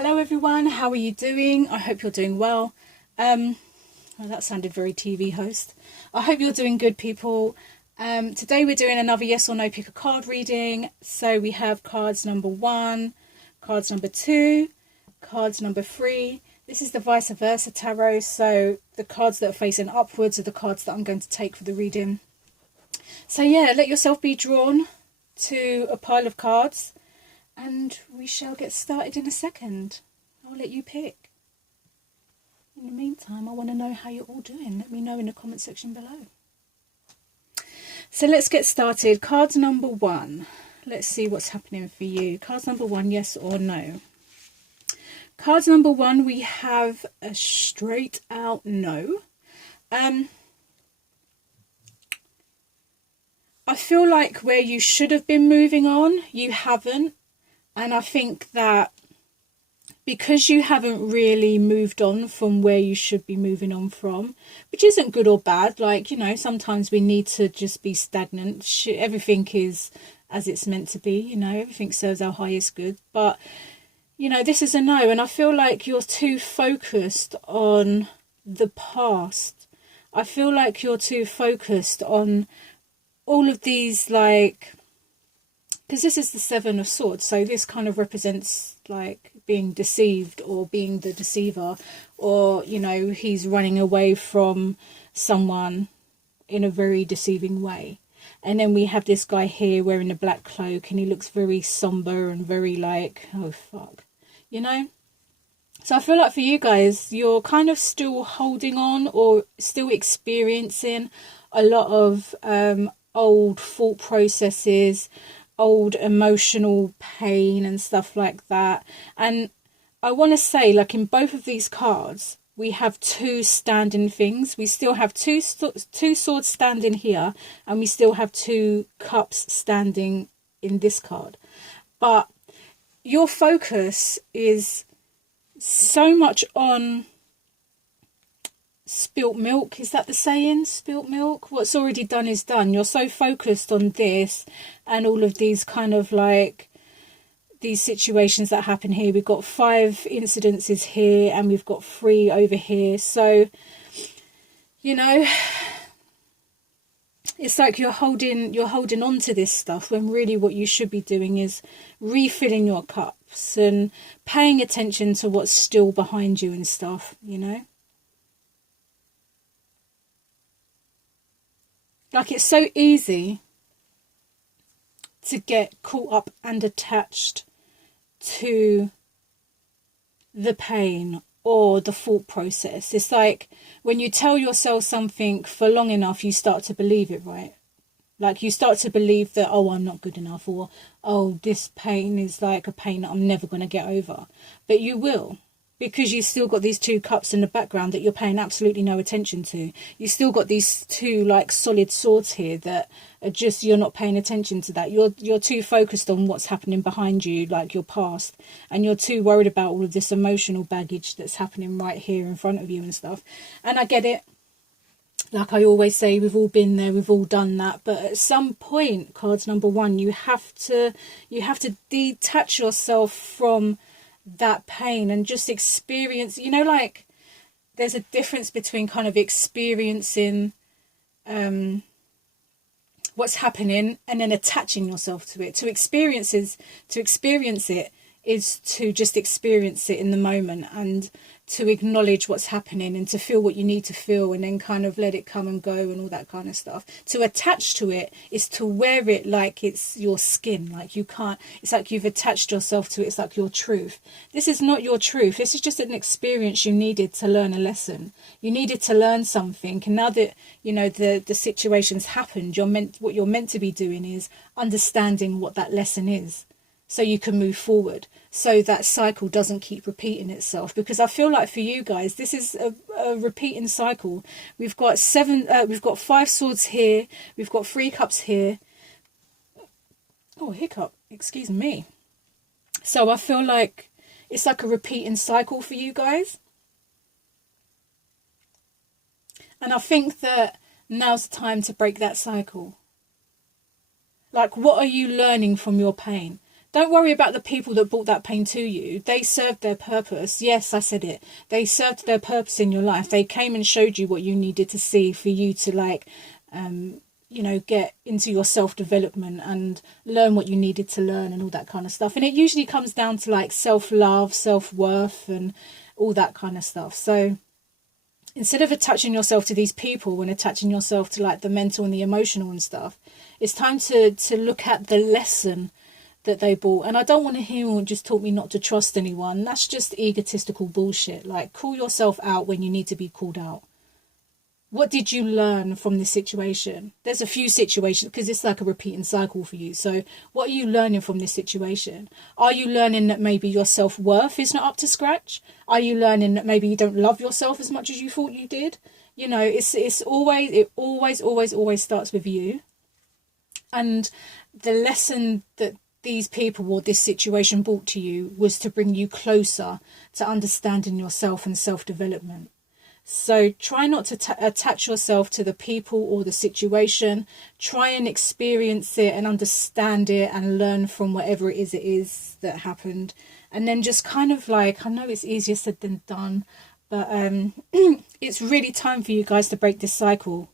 Hello everyone, how are you doing? I hope you're doing well. Well, that sounded very TV host. I hope you're doing good, people. Today we're doing another yes or no pick a card reading. So we have cards number 1, cards number 2, cards number 3. This is the vice versa tarot, so the cards that are facing upwards are the cards that I'm going to take for the reading. So yeah, let yourself be drawn to a pile of cards and we shall get started in a second. I'll let you pick. In the meantime, I want to know how you're all doing. Let me know in the comment section below. So let's get started. Cards number 1. Let's see what's happening for you. Cards number 1, yes or no. Cards number 1, we have a straight out no. I feel like where you should have been moving on, you haven't. And I think that because you haven't really moved on from where you should be moving on from, which isn't good or bad, like, you know, sometimes we need to just be stagnant. Everything is as it's meant to be, you know, everything serves our highest good. But, you know, this is a no. And I feel like you're too focused on the past. I feel like you're too focused on all of these, like, because this is the 7 of Swords, so this kind of represents like being deceived or being the deceiver, or, you know, he's running away from someone in a very deceiving way. And then we have this guy here wearing a black cloak and he looks very somber and very like, oh fuck, you know. So I feel like for you guys, you're kind of still holding on or still experiencing a lot of old thought processes, old emotional pain and stuff like that. And I want to say, like, in both of these cards we have 2 standing things. We still have two swords standing here, and we still have 2 cups standing in this card. But your focus is so much on spilt milk. Is that the saying? Spilt milk? What's already done is done. You're so focused on this and all of these kind of like these situations that happen here. We've got 5 incidences here and we've got 3 over here. So, you know, it's like you're holding on to this stuff when really what you should be doing is refilling your cups and paying attention to what's still behind you and stuff, you know. Like, it's so easy to get caught up and attached to the pain or the thought process. It's like when you tell yourself something for long enough, you start to believe it, right? Like, you start to believe that, oh, I'm not good enough, or, oh, this pain is like a pain that I'm never going to get over. But you will. Because you've still got these 2 cups in the background that you're paying absolutely no attention to. You've still got these 2 like solid swords here that are just, you're not paying attention to that. You're too focused on what's happening behind you, like your past. And you're too worried about all of this emotional baggage that's happening right here in front of you and stuff. And I get it. Like I always say, we've all been there, we've all done that. But at some point, cards number 1, you have to detach yourself from that pain and just experience, you know, like there's a difference between kind of experiencing what's happening and then attaching yourself to it. To experience it is to just experience it in the moment and to acknowledge what's happening and to feel what you need to feel and then kind of let it come and go and all that kind of stuff. To attach to it is to wear it like it's your skin. Like, you can't, it's like you've attached yourself to it. It's like your truth. This is not your truth. This is just an experience you needed to learn a lesson. You needed to learn something. And now that, you know, the situation's happened, what you're meant to be doing is understanding what that lesson is, so you can move forward, so that cycle doesn't keep repeating itself. Because I feel like for you guys, this is a repeating cycle. We've got 5 swords here, we've got 3 cups here. Oh, hiccup, excuse me. So I feel like it's like a repeating cycle for you guys. And I think that now's the time to break that cycle. Like, what are you learning from your pain? Don't worry about the people that brought that pain to you. They served their purpose. Yes, I said it. They served their purpose in your life. They came and showed you what you needed to see for you to like, you know, get into your self-development and learn what you needed to learn and all that kind of stuff. And it usually comes down to like self-love, self-worth and all that kind of stuff. So instead of attaching yourself to these people and attaching yourself to like the mental and the emotional and stuff, it's time to look at the lesson that they brought. And I don't want to hear anyone just taught me not to trust anyone. That's just egotistical bullshit. Like, call yourself out when you need to be called out. What did you learn from this situation? There's a few situations, because it's like a repeating cycle for you. So what are you learning from this situation? Are you learning that maybe your self-worth is not up to scratch? Are you learning that maybe you don't love yourself as much as you thought you did? You know, it always starts with you. And the lesson that these people or this situation brought to you was to bring you closer to understanding yourself and self-development. So try not to attach yourself to the people or the situation. Try and experience it and understand it and learn from whatever it is that happened. And then just kind of like, I know it's easier said than done, but it's really time for you guys to break this cycle.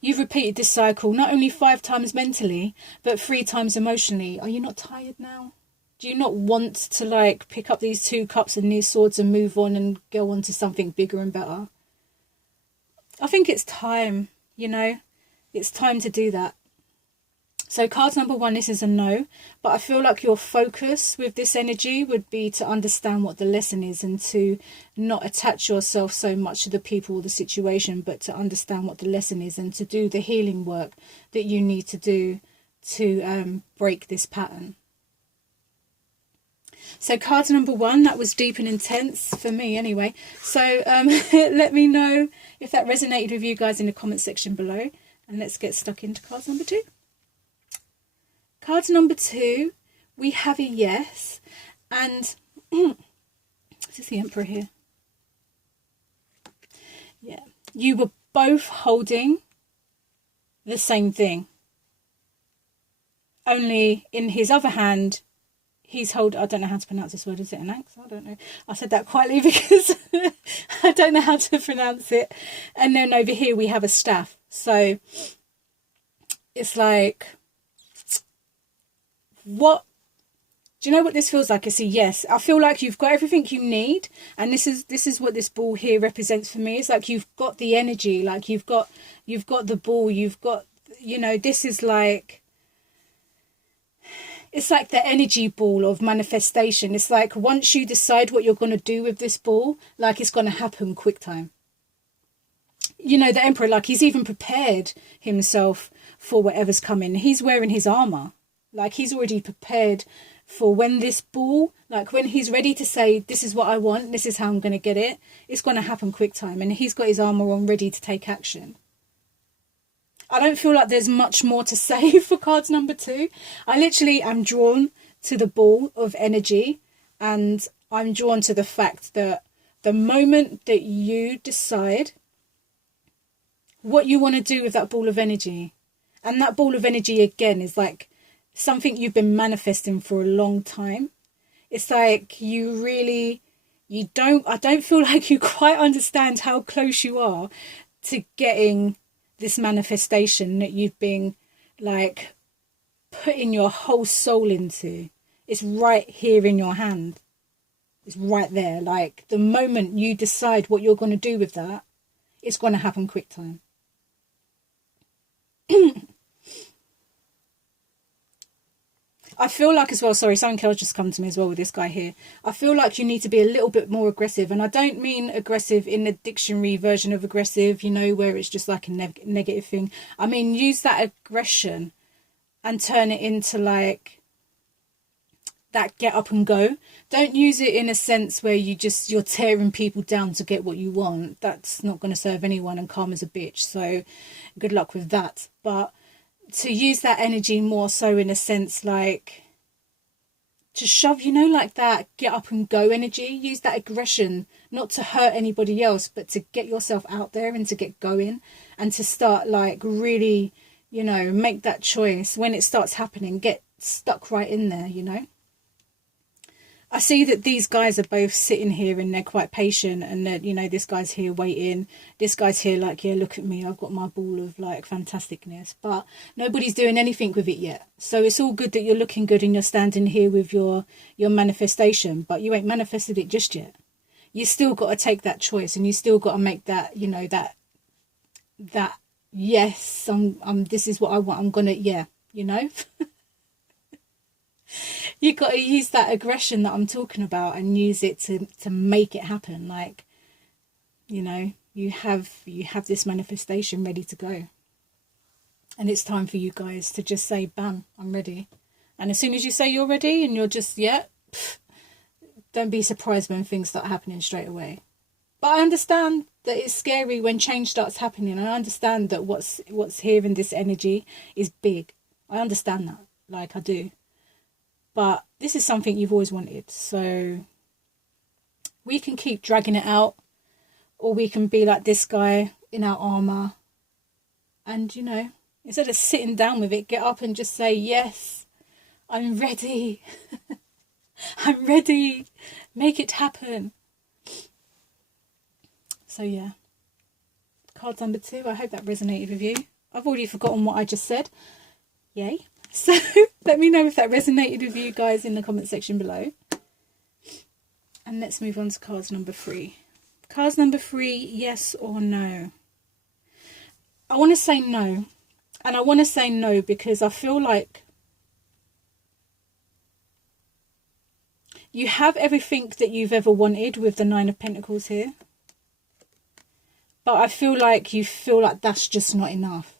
You've repeated this cycle not only 5 times mentally, but 3 times emotionally. Are you not tired now? Do you not want to like pick up these 2 cups and these swords and move on and go on to something bigger and better? I think it's time, you know, it's time to do that. So card number 1, this is a no, but I feel like your focus with this energy would be to understand what the lesson is and to not attach yourself so much to the people or the situation, but to understand what the lesson is and to do the healing work that you need to do to break this pattern. So card number 1, that was deep and intense for me anyway. So let me know if that resonated with you guys in the comment section below. And let's get stuck into card number 2. Card number 2, we have a yes. And this is the Emperor here. Yeah. You were both holding the same thing. Only in his other hand, he's hold. I don't know how to pronounce this word. Is it an axe? I don't know. I said that quietly because I don't know how to pronounce it. And then over here we have a staff. So it's like, what? Do you know what this feels like? It's a yes. I feel like you've got everything you need, and this is what this ball here represents for me. It's like you've got the energy, like you've got the ball, you've got, you know, this is like, it's like the energy ball of manifestation. It's like once you decide what you're going to do with this ball, like it's going to happen quick time. You know, the Emperor, like he's even prepared himself for whatever's coming. He's wearing his armor. Like he's already prepared for when this ball, like when he's ready to say, this is what I want, this is how I'm going to get it, it's going to happen quick time. And he's got his armor on ready to take action. I don't feel like there's much more to say for cards number 2. I literally am drawn to the ball of energy, and I'm drawn to the fact that the moment that you decide what you want to do with that ball of energy, and that ball of energy again is like something you've been manifesting for a long time. It's like I don't feel like you quite understand how close you are to getting this manifestation that you've been like putting your whole soul into. It's right here in your hand. It's right there. Like the moment you decide what you're going to do with that, it's going to happen quick time. I feel like as well, sorry, something else just come to me as well with this guy here. I feel like you need to be a little bit more aggressive. And I don't mean aggressive in the dictionary version of aggressive, you know, where it's just like a negative thing. I mean, use that aggression and turn it into like that get up and go. Don't use it in a sense where you're tearing people down to get what you want. That's not going to serve anyone, and karma's a bitch. So good luck with that. But to use that energy more so in a sense like to shove, you know, like that get up and go energy. Use that aggression not to hurt anybody else, but to get yourself out there and to get going and to start like really You know, make that choice. When it starts happening, get stuck right in there, you know. I see that these guys are both sitting here and they're quite patient, and that, you know, this guy's here waiting, this guy's here like, yeah, look at me, I've got my ball of like fantasticness, but nobody's doing anything with it yet. So it's all good that you're looking good and you're standing here with your manifestation, but you ain't manifested it just yet. You still got to take that choice, and you still got to make that, you know, that yes, I'm this is what I want, I'm gonna, yeah, you know. You got to use that aggression that I'm talking about and use it to make it happen. Like, you know, you have this manifestation ready to go, and it's time for you guys to just say, bam, I'm ready. And as soon as you say you're ready and you're just, yeah, don't be surprised when things start happening straight away. But I understand that it's scary when change starts happening. I understand that what's here in this energy is big. I understand that, like, I do. But this is something you've always wanted. So we can keep dragging it out, or we can be like this guy in our armour. And, you know, instead of sitting down with it, get up and just say, yes, I'm ready. I'm ready. Make it happen. So, yeah. Card number 2. I hope that resonated with you. I've already forgotten what I just said. Yay. So let me know if that resonated with you guys in the comment section below. And let's move on to cards number 3. Cards number 3, yes or no? I want to say no. And I want to say no because I feel like you have everything that you've ever wanted with the 9 of Pentacles here. But I feel like you feel like that's just not enough.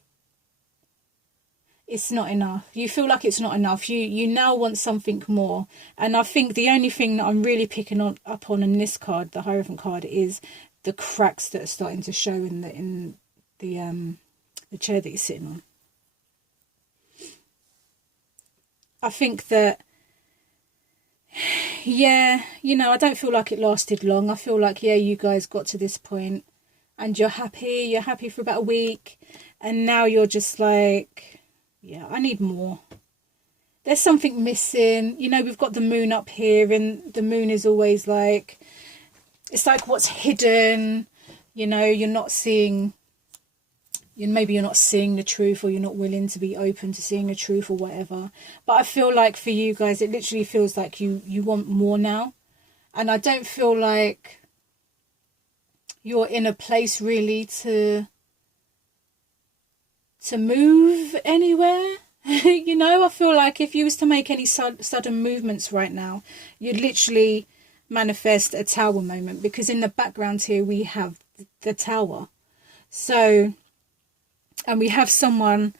It's not enough. You feel like it's not enough. You now want something more. And I think the only thing that I'm really picking up on in this card, the Hierophant card, is the cracks that are starting to show in the chair that you're sitting on. I think that, yeah, you know, I don't feel like it lasted long. I feel like, yeah, you guys got to this point and you're happy for about a week, and now you're just like, yeah, I need more. There's something missing. You know, we've got the moon up here, and the moon is always like, it's like what's hidden. You know, you're not seeing, maybe you're not seeing the truth, or you're not willing to be open to seeing the truth or whatever. But I feel like for you guys, it literally feels like you want more now. And I don't feel like you're in a place really to move anywhere. You know, I feel like if you was to make any sudden movements right now, you'd literally manifest a tower moment, because in the background here we have the tower. So, and we have someone,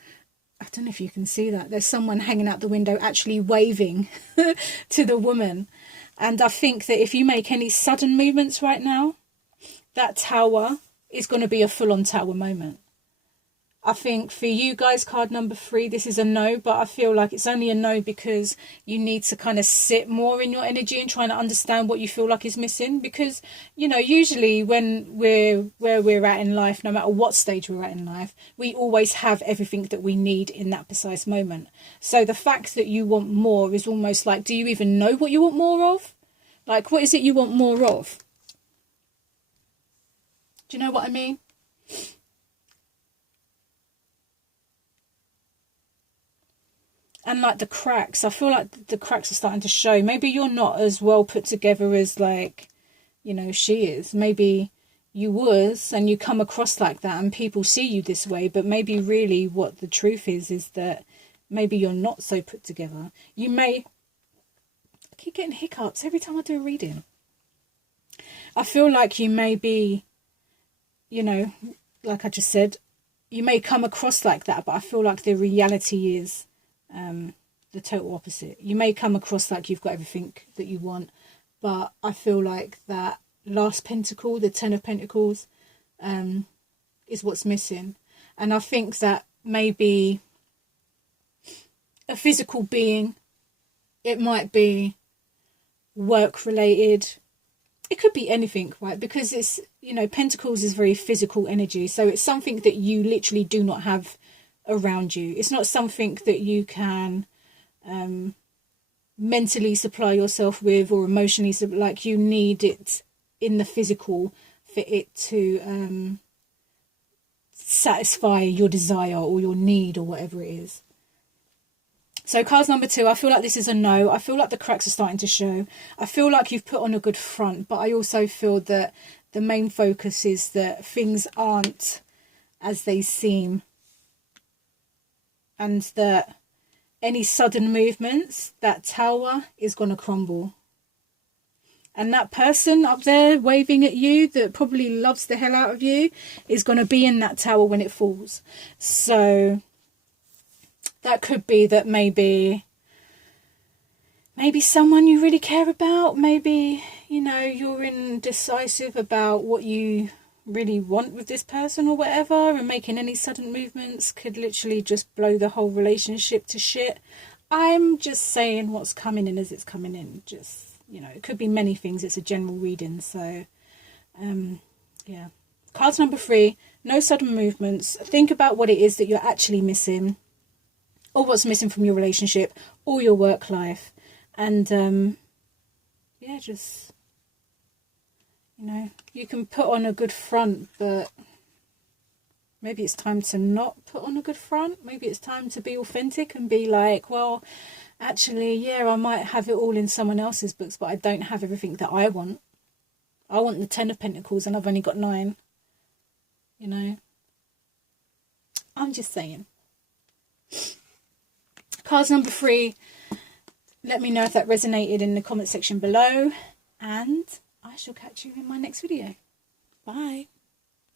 I don't know if you can see that, there's someone hanging out the window actually waving to the woman. And I think that if you make any sudden movements right now, that tower is going to be a full-on tower moment. I think for you guys, card number 3, this is a no, but I feel like it's only a no because you need to kind of sit more in your energy and trying to understand what you feel like is missing. Because, you know, usually when we're where we're at in life, no matter what stage we're at in life, we always have everything that we need in that precise moment. So the fact that you want more is almost like, do you even know what you want more of? Like, what is it you want more of? Do you know what I mean? And like the cracks, I feel like the cracks are starting to show. Maybe you're not as well put together as, like, you know, she is. Maybe you was, and you come across like that and people see you this way. But maybe really what the truth is that maybe you're not so put together. You may, I keep getting hiccups every time I do a reading. I feel like you may be, you know, like I just said, you may come across like that, but I feel like the reality is the total opposite. You may come across like you've got everything that you want, but I feel like that last pentacle, the 10 of Pentacles, is what's missing. And I think that maybe a physical being, it might be work related, it could be anything, right? Because it's, you know, Pentacles is very physical energy, so it's something that you literally do not have around you. It's not something that you can mentally supply yourself with, or emotionally, like you need it in the physical for it to satisfy your desire or your need or whatever it is. So cards number 2, I feel like this is a no. I feel like the cracks are starting to show. I feel like you've put on a good front, but I also feel that the main focus is that things aren't as they seem, and that any sudden movements, that tower is going to crumble. And that person up there waving at you that probably loves the hell out of you is going to be in that tower when it falls. So that could be that maybe someone you really care about, maybe, you know, you're indecisive about what you really want with this person or whatever, and making any sudden movements could literally just blow the whole relationship to shit. I'm just saying what's coming in as it's coming in. Just, you know, it could be many things. It's a general reading. So, yeah. Cards number 3, no sudden movements. Think about what it is that you're actually missing, or what's missing from your relationship or your work life. And, yeah, just, you know, you can put on a good front, but maybe it's time to not put on a good front. Maybe it's time to be authentic and be like, well, actually, yeah, I might have it all in someone else's books, but I don't have everything that I want. I want the 10 of Pentacles and I've only got 9. You know? I'm just saying. Cards number 3. Let me know if that resonated in the comment section below. And I shall catch you in my next video. Bye.